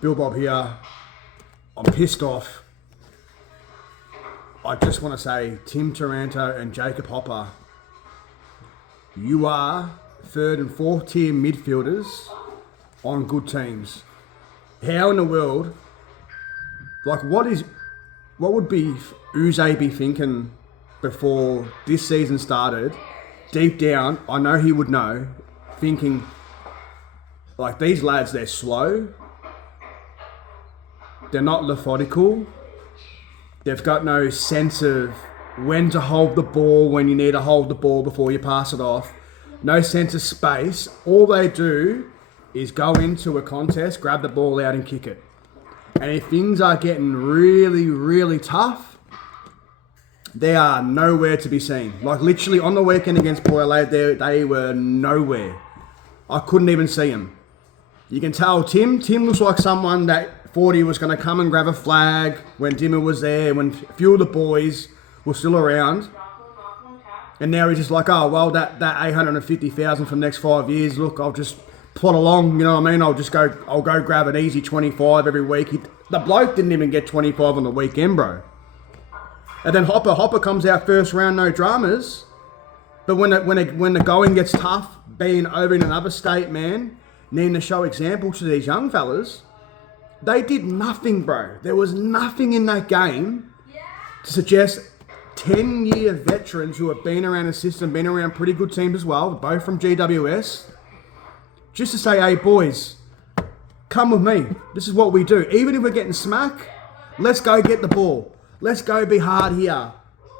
Bill Bob here. I'm pissed off. I just want to say, Tim Taranto and Jacob Hopper, you are third and fourth tier midfielders on good teams. How in the world, like what would be Uze be thinking before this season started? Deep down, I know he would know, thinking, like, these lads, they're slow, they're not methodical, they've got no sense of when to hold the ball, when you need to hold the ball before you pass it off, no sense of space. All they do is go into a contest, grab the ball out and kick it. And if things are getting really, really tough, they are nowhere to be seen. Like literally on the weekend against Port Adelaide, they were nowhere. I couldn't even see them. You can tell Tim looks like someone that thought he was going to come and grab a flag when Dimmer was there, when a few of the boys were still around. And now he's just like, oh, well, that 850,000 for the next 5 years, look, I'll just plot along, you know what I mean? I'll go grab an easy 25 every week. The bloke didn't even get 25 on the weekend, bro. And then Hopper comes out first round, no dramas. But when the going gets tough, being over in another state, man, needing to show example to these young fellas, they did nothing, bro. There was nothing in that game to suggest 10-year veterans who have been around the system, been around pretty good teams as well, both from GWS, just to say, hey, boys, come with me. This is what we do. Even if we're getting smack, let's go get the ball. Let's go be hard here.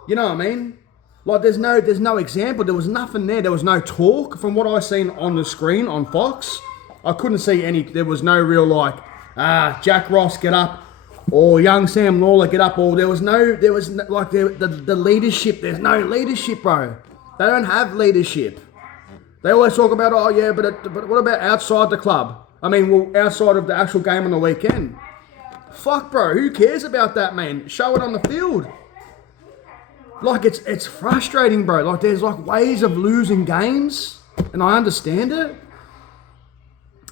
You know what I mean? Like, there's no example. There was nothing there. There was no talk from what I seen on the screen on Fox. I couldn't see any. There was no real like, Jack Ross, get up, or young Sam Lawler, get up, or there was like the leadership. There's no leadership, bro. They don't have leadership. They always talk about, oh yeah, but what about outside the club? I mean, well, outside of the actual game on the weekend. Fuck, bro, who cares about that, man? Show it on the field. Like, it's frustrating, bro. Like, there's like ways of losing games, and I understand it.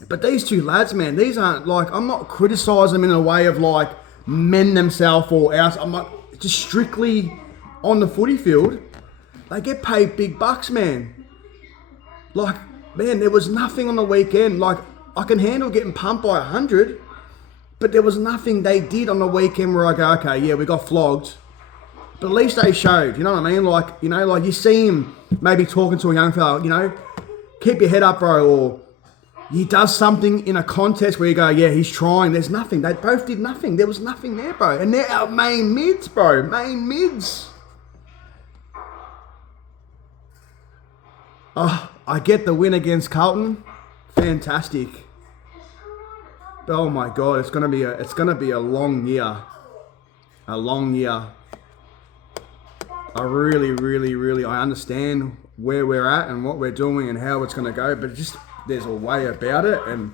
But these two lads, man, these aren't like, I'm not criticising them in a way of like men themselves or else. I'm like, just strictly on the footy field. They get paid big bucks, man. Like, man, there was nothing on the weekend. Like, I can handle getting pumped by 100, but there was nothing they did on the weekend where I go, okay, yeah, we got flogged. But at least they showed, you know what I mean? Like, you know, like you see him maybe talking to a young fella, you know, keep your head up, bro, or he does something in a contest where you go, yeah, he's trying. There's nothing. They both did nothing. There was nothing there, bro. And they're our main mids, bro. Main mids. Oh, I get the win against Carlton. Fantastic. But oh my God, it's gonna be a long year. A long year. I really, I understand where we're at and what we're doing and how it's gonna go, but just there's a way about it, and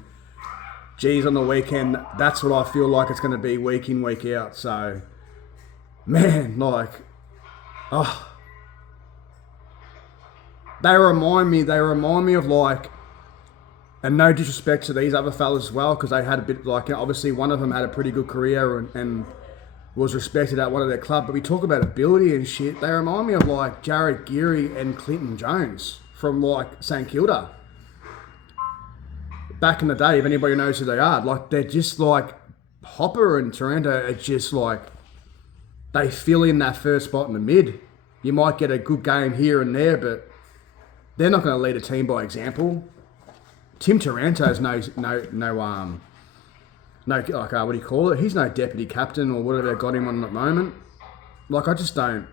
geez, on the weekend, that's what I feel like it's gonna be week in, week out. So, man, like, oh. They remind me of like, and no disrespect to these other fellas as well, because they had a bit like, you know, obviously one of them had a pretty good career and was respected at one of their club. But we talk about ability and shit. They remind me of like Jared Geary and Clinton Jones from like St Kilda. Back in the day, if anybody knows who they are, like they're just like Hopper and Taranto are just like, they fill in that first spot in the mid. You might get a good game here and there, but they're not going to lead a team by example. Tim Taranto's no, like, what do you call it? He's no deputy captain or whatever they got him on at the moment. Like, I just don't.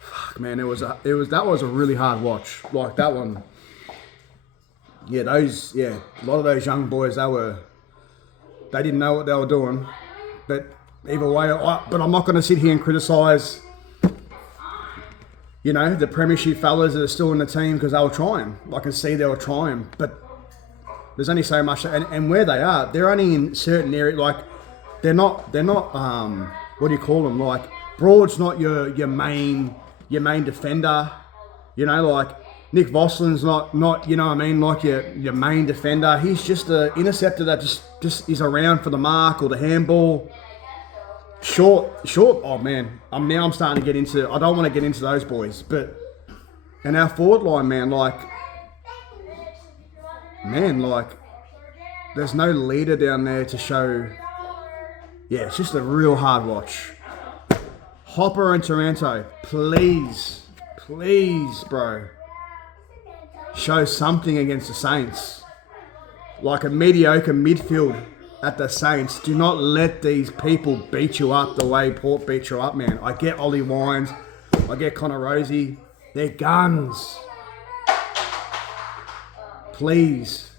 Fuck, man, that was a really hard watch. Like that one. Yeah, a lot of those young boys, they didn't know what they were doing. But either way, but I'm not going to sit here and criticise, you know, the premiership fellas that are still in the team because they were trying. I can see they were trying, but there's only so much, and where they are, they're only in certain areas. Like they're not. What do you call them? Like Broad's not your main defender. You know, like Nick Voslin's not you know what I mean, like your main defender. He's just an interceptor that just is around for the mark or the handball. Short. Oh man, I'm starting to get into. I don't want to get into those boys, but and our forward line, man, there's no leader down there to show. Yeah, it's just a real hard watch. Hopper and Taranto, please, bro, show something against the Saints. Like a mediocre midfield at the Saints. Do not let these people beat you up the way Port beat you up, man. I get Ollie Wines. I get Connor Rosie. They're guns. Please.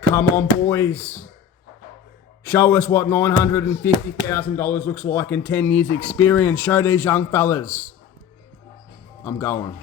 Come on, boys. Show us what $950,000 looks like in 10 years experience. Show these young fellas. I'm going.